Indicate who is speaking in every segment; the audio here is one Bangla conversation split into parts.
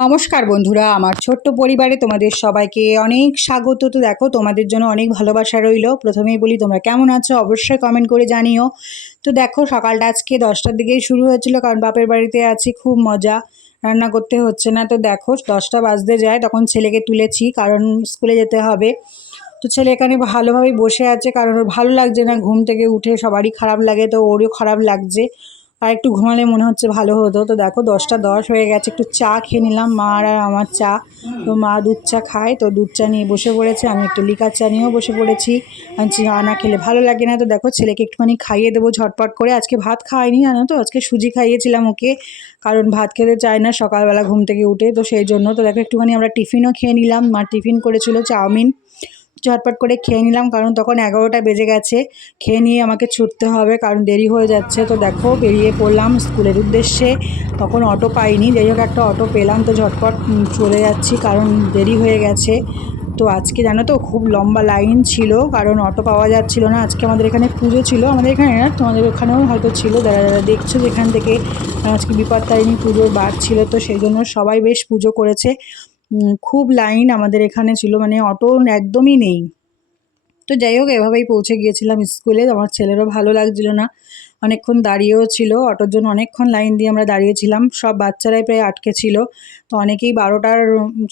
Speaker 1: নমস্কার বন্ধুরা, আমার ছোট্ট পরিবারে তোমাদের সবাইকে অনেক স্বাগত। তো দেখো, তোমাদের জন্য অনেক ভালোবাসা রইল। প্রথমেই বলি, তোমরা কেমন আছো? অবশ্যই কমেন্ট করে জানিও। তো দেখো, সকালটা আজকে দশটার দিকেই শুরু হয়েছিল, কারণ বাপের বাড়িতে আছি, খুব মজা। রান্না করতে হচ্ছে না। তো দেখো, দশটা বাজতে যায়, তখন ছেলেকে তুলেছি, কারণ স্কুলে যেতে হবে। তো ছেলে এখানে ভালোভাবেই বসে আছে, কারণ ওর ভালো লাগছে না। ঘুম থেকে উঠে সবারই খারাপ লাগে, তো ওরও খারাপ লাগছে। আর একটু ঘুমালে মনে হচ্ছে ভালো হতো। তো দেখো, দশটা দশ হয়ে গেছে, একটু চা খেয়ে নিলাম, মা আর আমার চা। তো মা দুধ চা খায়, তো দুধ চা নিয়ে বসে পড়েছে, আমি একটু লিকার চা নিয়েও বসে পড়েছি। চা না খেলে ভালো লাগে না, তো দেখো ছেলেকে একটুখানি খাইয়ে দেবো ঝটপট করে। আজকে ভাত খাওয়াইনি জানো তো? আজকে সুজি খাইয়েছিলাম ওকে, কারণ ভাত খেতে চায় না, সকালবেলা ঘুম থেকে উঠে, তো সেই জন্য। তো দেখো একটুখানি আমরা টিফিনও খেয়ে নিলাম, মা টিফিন করেছিল চাউমিন। ঝটপট করে খেয়ে নিলাম, কারণ তখন এগারোটা বেজে গেছে। খেয়ে নিয়ে আমাকে ছুটতে হবে, কারণ দেরি হয়ে যাচ্ছে। তো দেখো, বেরিয়ে পড়লাম স্কুলের উদ্দেশ্যে। তখন অটো পাইনি, যাই হোক একটা অটো পেলাম, তো ঝটপট চলে যাচ্ছি, কারণ দেরি হয়ে গেছে। তো আজকে জানো তো, খুব লম্বা লাইন ছিল, কারণ অটো পাওয়া যাচ্ছিল না। আজকে আমাদের এখানে পুজো ছিল, আমাদের এখানে না, তোমাদের ওখানেও হয়তো ছিল, যারা যারা দেখছ যেখান থেকে, আজকে বিপত্তারিণী পুজোর বার ছিল, তো সেই জন্য সবাই বেশ পুজো করেছে। খুব লাইন আমাদের এখানে ছিল মানে অটো একদমই নেই। তো যাই হোক, এভাবেই পৌঁছে গিয়েছিলাম স্কুলে। আমার ছেলেরও ভালো লাগছিল না। অনেকক্ষণ দাঁড়িয়েও ছিল, অটোর জন্য অনেকক্ষণ লাইন দিয়ে আমরা দাঁড়িয়েছিলাম। সব বাচ্চারাই প্রায় আটকে ছিল। তো অনেকেই বারোটার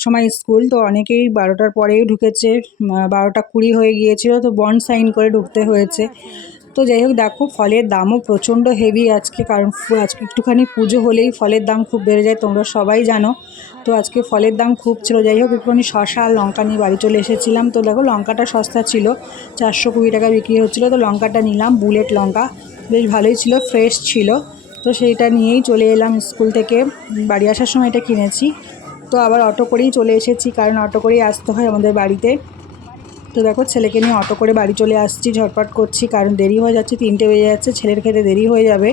Speaker 1: সময় স্কুল, তো অনেকেই বারোটার পরেই ঢুকেছে বারোটা কুড়ি হয়ে গিয়েছিল, তো বন্ড সাইন করে ঢুকতে হয়েছে। তো যাই হোক, দেখো, ফলের দামও প্রচণ্ড হেভি আজকে, কারণ আজকে একটুখানি পুজো হলেই ফলের দাম খুব বেড়ে যায়, তোমরা সবাই জানো। তো আজকে ফলের দাম খুব ছিল, যাই হোক, একটুখানি শশা, লঙ্কা নিয়ে বাড়ি চলে এসেছিলাম। তো দেখো, লঙ্কাটা সস্তা ছিল, চারশো কুড়ি টাকা বিক্রি হচ্ছিল, তো লঙ্কাটা নিলাম, বুলেট লঙ্কা। বেশ ভালোই ছিল ফ্রেশ ছিল। তো সেইটা নিয়েই চলে এলাম স্কুল থেকে। বাড়ি আসার সময় এটা কিনেছি। তো আবার অটো করেই চলে এসেছি, কারণ অটো করেই আসতে হয় আমাদের বাড়িতে। তো দেখো, ছেলেকে নিয়ে অটো করে বাড়ি চলে আসছি, ঝটপট করছি, কারণ দেরি হয়ে যাচ্ছে, তিনটে বেজে যাচ্ছে, ছেলের খেতে দেরি হয়ে যাবে।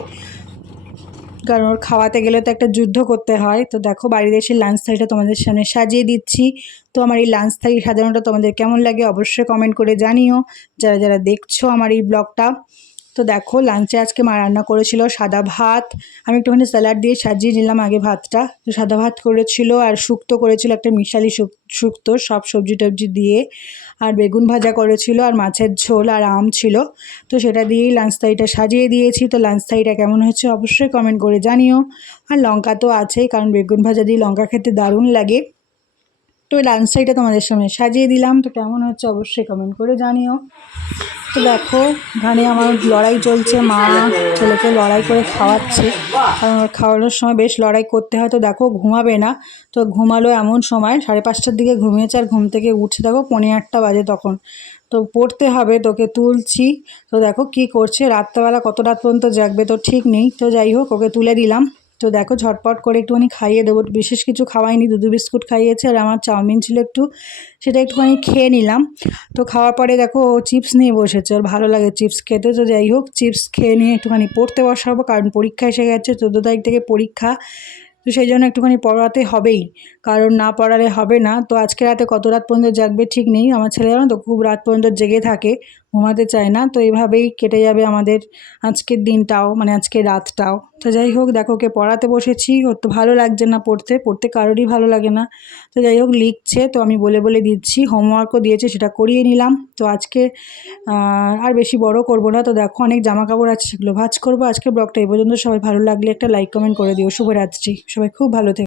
Speaker 1: কারণ ওর খাওয়াতে গেলে তো একটা যুদ্ধ করতে হয়। তো দেখো, বাড়িতে এসে লাঞ্চ থালিটা তোমাদের সামনে সাজিয়ে দিচ্ছি। তো আমার এই লাঞ্চ থালি সাজানোটা তোমাদের কেমন লাগে অবশ্যই কমেন্ট করে জানিও। যারা যারা দেখছ আমার এই ব্লগটা তো দেখো লাঞ্চে আজকে মা রান্না করেছিল সাদা ভাত। আমি একটুখানি স্যালাড দিয়ে সাজিয়ে নিলাম আগে ভাতটা। তো সাদা ভাত করেছিল আর শুক্তো করেছিল একটা মিশালি শুক- শুক্তো, সব সবজি টবজি দিয়ে। আর বেগুন ভাজা করেছিল আর মাছের ঝোল আর আম ছিল। তো সেটা দিয়েই লাঞ্চ থালিটা সাজিয়ে দিয়েছি। তো লাঞ্চ থালিটা কেমন হয়েছে অবশ্যই কমেন্ট করে জানিও। আর লঙ্কা তো আছেই, কারণ বেগুন ভাজা দিয়ে লঙ্কা খেতে দারুণ লাগে। তো ওই লাঞ্চ থালিটা তোমাদের সামনে সাজিয়ে দিলাম। তো কেমন হচ্ছে অবশ্যই কমেন্ট করে জানিও। তো দেখো, এখানে আমার লড়াই চলছে, মা ছেলেকে লড়াই করে খাওয়াচ্ছে। কারণ খাওয়ানোর সময় বেশ লড়াই করতে হয়। তো দেখো, ঘুমাবে না। তো ঘুমালো এমন সময়, সাড়ে পাঁচটার দিকে ঘুমিয়েছে আর ঘুম থেকে উঠছে দেখো, পৌনে আটটা বাজে তখন। তো পড়তে হবে, তোকে তুলছি। তো দেখো কি করছে, রাত্রেবেলা কত রাত পর্যন্ত জাগবে তো ঠিক নেই। তো যাই হোক, ওকে তুলে দিলাম। তো দেখো ঝটপট করে একটুখানি খাইয়ে দেবো। বিশেষ কিছু খাওয়াইনি, দুধু বিস্কুট খাইয়েছে আর আমার চাউমিন ছিল একটু, সেটা একটুখানি খেয়ে নিলাম। তো খাওয়ার পরে দেখো ও চিপস নিয়ে বসেছে, ওর ভালো লাগে চিপস খেতে। তো যাই হোক, চিপস খেয়ে নিয়ে একটুখানি পড়তে বসাবো, কারণ পরীক্ষা এসে গেছে, চোদ্দ তারিখ থেকে পরীক্ষা। তো সেই জন্য একটুখানি পড়াতে হবেই, কারণ না পড়ালে হবে না। তো আজকে রাতে কত রাত পর্যন্ত জাগবে ঠিক নেই। আমার ছেলে জানো তো, খুব রাত পর্যন্ত জেগে থাকে। ঘুমাতে চায় না, তো এইভাবেই কেটে যাবে আমাদের আজকের দিনটাও মানে আজকের রাতটাও। তো যাই হোক, দেখো ওকে পড়াতে বসেছি, ওর তো ভালো লাগছে না পড়তে পড়তে কারোরই ভালো লাগে না। তো যাই হোক, লিখছে, তো আমি বলে বলে দিচ্ছি হোমওয়ার্কও দিয়েছে, সেটা করিয়ে নিলাম। তো আজকে আর বেশি বড় করব না। তো দেখো অনেক জামা কাপড় আছে, সেগুলো ভাজ করব। আজকে ব্লগটা এই পর্যন্ত। সবাই ভালো লাগলে একটা লাইক কমেন্ট করে দিও। শুভরাত্রি। সবাই খুব ভালো থেকো।